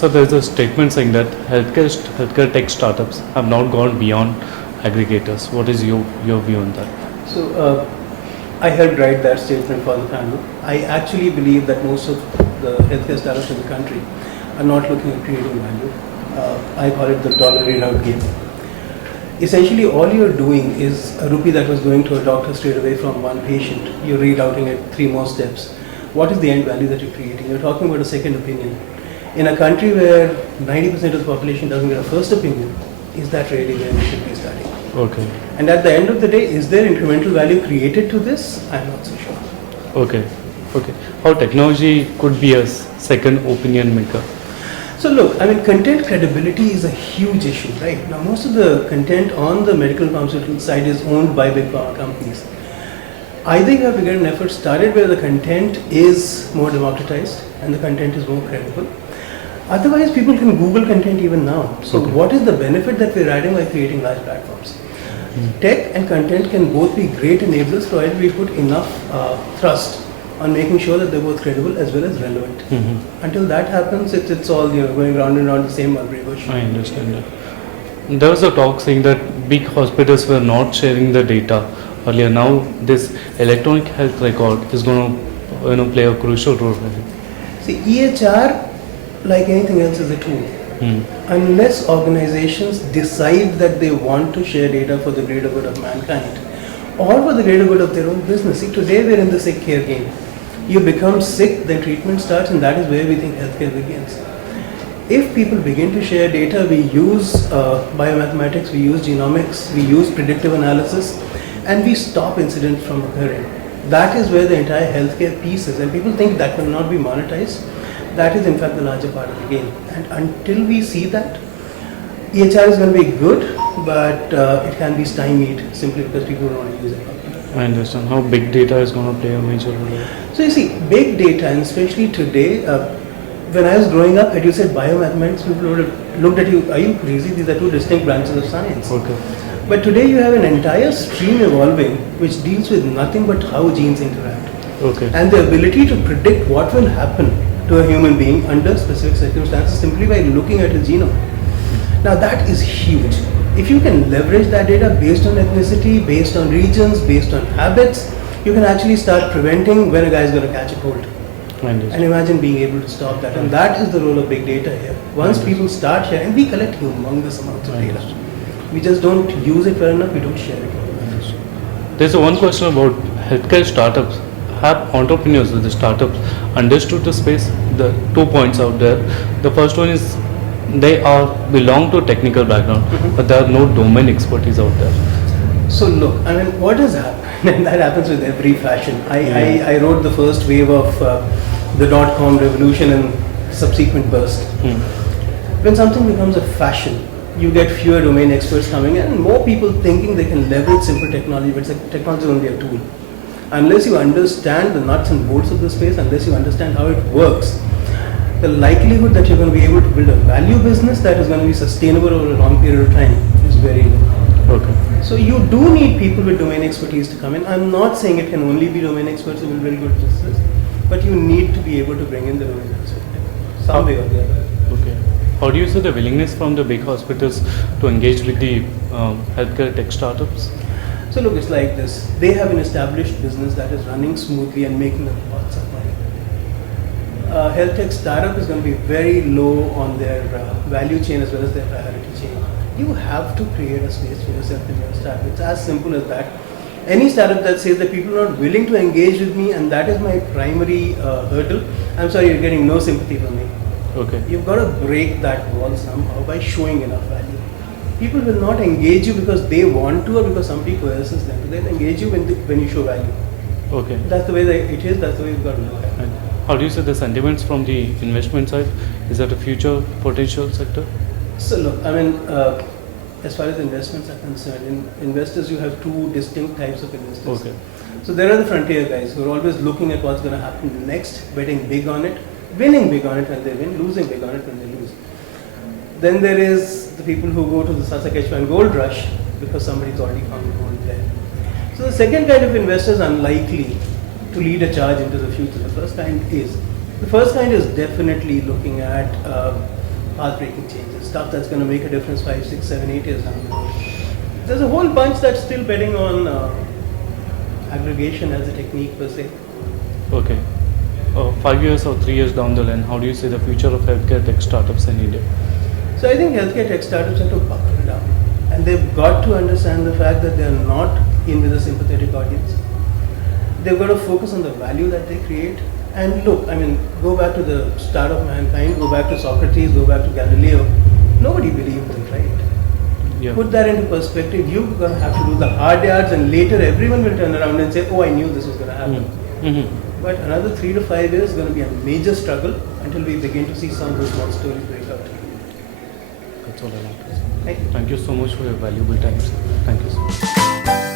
So there's a statement saying that healthcare tech startups have not gone beyond aggregators. What is your view on that? So I helped write that statement for the panel. I actually believe that most of the healthcare startups in the country are not looking at creating value. I call it the dollar readout game. Essentially, all you're doing is a rupee that was going to a doctor straight away from one patient. You're rerouting it 3 more steps. What is the end value that you're creating? You're talking about a second opinion. In a country where 90% of the population doesn't get a first opinion, is that really where we should be starting? Okay. And at the end of the day, is there incremental value created to this? I'm not so sure. Okay. How technology could be a second opinion maker? So look, I mean, content credibility is a huge issue, right? Now, most of the content on the medical pharmaceutical side is owned by big pharma companies. Either you have to get an effort started where the content is more democratized and the content is more credible. Otherwise, people can Google content even now. So what is the benefit that we're adding by creating large platforms? Tech and content can both be great enablers provided we put enough thrust on making sure that they're both credible as well as relevant. Until that happens, it's all going round and round the same mulberry bush. I understand that. There was a talk saying that big hospitals were not sharing the data earlier. Now this electronic health record is going to play a crucial role. See, EHR, like anything else, is a tool. Unless organizations decide that they want to share data for the greater good of mankind or for the greater good of their own business. See, today we're in the sick care game. You become sick, then treatment starts, and that is where we think healthcare begins. If people begin to share data, we use biomathematics, we use genomics, we use predictive analysis, and we stop incidents from occurring. That is where the entire healthcare piece is, and people think that will not be monetized. That is in fact the larger part of the game. And until we see that, EHR is going to be good, but it can be stymied simply because people don't want to use it. I understand how big data is going to play a major role. So you see, big data, and especially today, when I was growing up, had you said biomathematics, people would have looked at you, are you crazy? These are two distinct branches of science. Okay. But today you have an entire stream evolving which deals with nothing but how genes interact. Okay. And the ability to predict what will happen to a human being under specific circumstances simply by looking at his genome. Now that is huge. If you can leverage that data based on ethnicity, based on regions, based on habits, you can actually start preventing when a guy is going to catch a cold. And imagine being able to stop that. And that is the role of big data here. Once people start sharing, and we collect humongous amounts of data. We just don't use it well enough, we don't share it well enough. There's one question about healthcare startups. Have entrepreneurs with the startups understood the space? The 2 points out there. The first one is they belong to technical background, but there are no domain expertise out there. So look, I mean, what has happened, and that happens with every fashion. I rode the first wave of the .com revolution and subsequent burst. When something becomes a fashion, you get fewer domain experts coming in and more people thinking they can leverage simple technology, but technology is only a tool. Unless you understand the nuts and bolts of the space, unless you understand how it works, the likelihood that you're going to be able to build a value business that is going to be sustainable over a long period of time is very low. Okay. So you do need people with domain expertise to come in. I'm not saying it can only be domain experts who will build good businesses, but you need to be able to bring in the domain perspective, some way or the other. Okay. How do you see the willingness from the big hospitals to engage with the healthcare tech startups? So look, it's like this. They have an established business that is running smoothly and making them lots of money. Health tech startup is going to be very low on their value chain as well as their priority chain. You have to create a space for yourself in your startup. It's as simple as that. Any startup that says that people are not willing to engage with me and that is my primary hurdle, I'm sorry, you're getting no sympathy from me. Okay. You've got to break that wall somehow by showing enough value. People will not engage you because they want to or because somebody coerces them. They'll engage you when you show value. Okay. That's the way that it is, that's the way you've got to look at it. And how do you see the sentiments from the investment side? Is that a future potential sector? So look, I mean, as far as investments are concerned, in investors you have two distinct types of investors. Okay. So there are the frontier guys who are always looking at what's going to happen next, betting big on it, winning big on it when they win, losing big on it when they lose. Then there is the people who go to the Saskatchewan gold rush because somebody's already found gold there. So the second kind of investor is unlikely to lead a charge into the future. The first kind is definitely looking at path-breaking changes, stuff that's going to make a difference 5, 6, 7, 8 years down the road. There's a whole bunch that's still betting on aggregation as a technique per se. Okay. 5 years or 3 years down the line, how do you see the future of healthcare tech startups in India? So I think healthcare tech startups have to buckle down, and they've got to understand the fact that they're not in with a sympathetic audience. They've got to focus on the value that they create. And look, I mean, go back to the start of mankind, go back to Socrates, go back to Galileo. Nobody believed them, right? Yeah. Put that into perspective. You're going to have to do the hard yards, and later everyone will turn around and say, oh, I knew this was going to happen. Mm-hmm. But another 3 to 5 years is going to be a major struggle until we begin to see some of those small stories break out. That's all I want to say. Thank you so much for your valuable time, sir. Thank you so much.